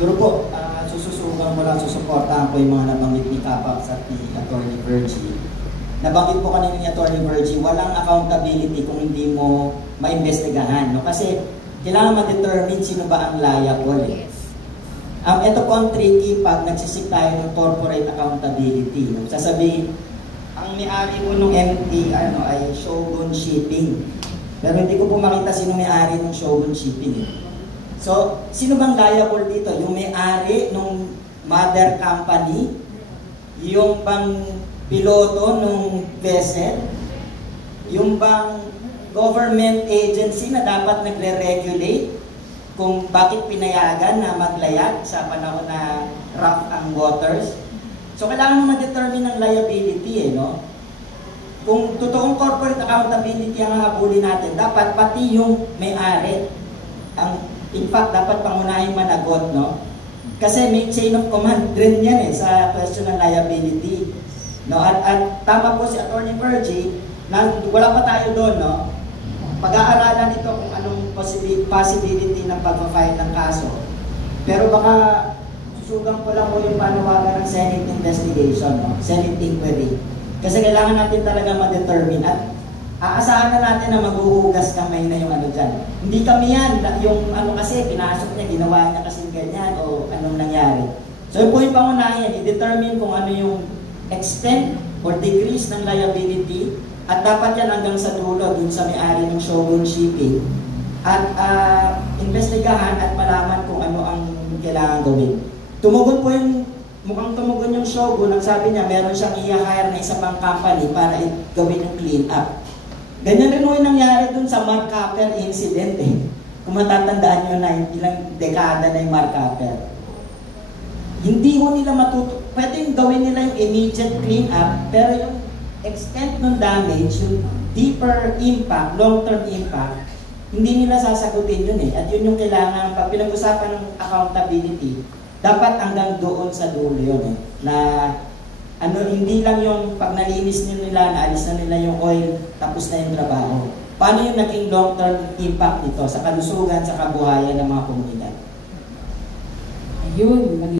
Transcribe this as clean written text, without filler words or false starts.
Siguro po, sususugan ko lang, susuportahan ko yung mga nabanggit ni Kapaps at ni Attorney Virgie. Nabanggit po kanina ni Attorney Virgie, walang accountability kung hindi mo maimbestigahan. No? Kasi kailangan ma-determine sino ba ang liable. Ito po ang tricky pag nagsisik tayo ng corporate accountability. No? Sasabihin, ang may-ari po ng MT ay Shogun Shipping. Pero hindi ko po makita sino may-ari ng Shogun Shipping. So, sino bang liable dito? Yung may-ari ng mother company, yung bang piloto ng vessel, yung bang government agency na dapat nagre-regulate kung bakit pinayagan na maglayag sa panahon na rough ang waters. So, kailangan mo ma-determine ang liability, no? Kung totoong corporate accountability ang habulin natin, dapat pati yung may-ari, in fact, dapat pangunahing managot, no? Kasi may chain of command rin yan sa question ng liability. No? At tama po si Attorney Virgie, na wala pa tayo doon, no? Pag-aaralan ito kung anong possibility ng pag-file ng kaso. Pero baka susugang ko lang po yung panawagan ng Senate investigation, no? Senate inquiry. Kasi kailangan natin talaga ma-determine at aasahan na natin na maghuhugas kamay na yung dyan. Hindi kami yan, yung kasi pinasok niya, ginawa niya kasi ganyan o anong nangyari. So yun po yung pangunahin, i-determine kung ano yung extent or degrees ng liability at dapat yan hanggang sa dulo dun sa may-ari ng Shogun Shipping at investigahan at malaman kung ano ang kailangan gawin. Tumugon po yung, mukhang tumugon yung Shogun, ang sabi niya meron siyang i-hire na isa pang company para gawin yung clean up. Ganyan rin yung nangyari dun sa Mark Capper incident Kung matatandaan nyo na ilang dekada na yung Mark Capper. Hindi ko nila pwedeng gawin nila yung immediate clean up, pero yung extent ng damage, yung deeper impact, long-term impact, hindi nila sasagutin yun At yun yung kailangan, pag pinag-usapan ng accountability, dapat hanggang doon sa dulo yun na hindi lang yung pag nalinis nila, naalis na nila yung oil, tapos na yung trabaho. Paano yung naging long-term impact nito sa kalusugan, sa kabuhayan ng mga komunidad? Ayun,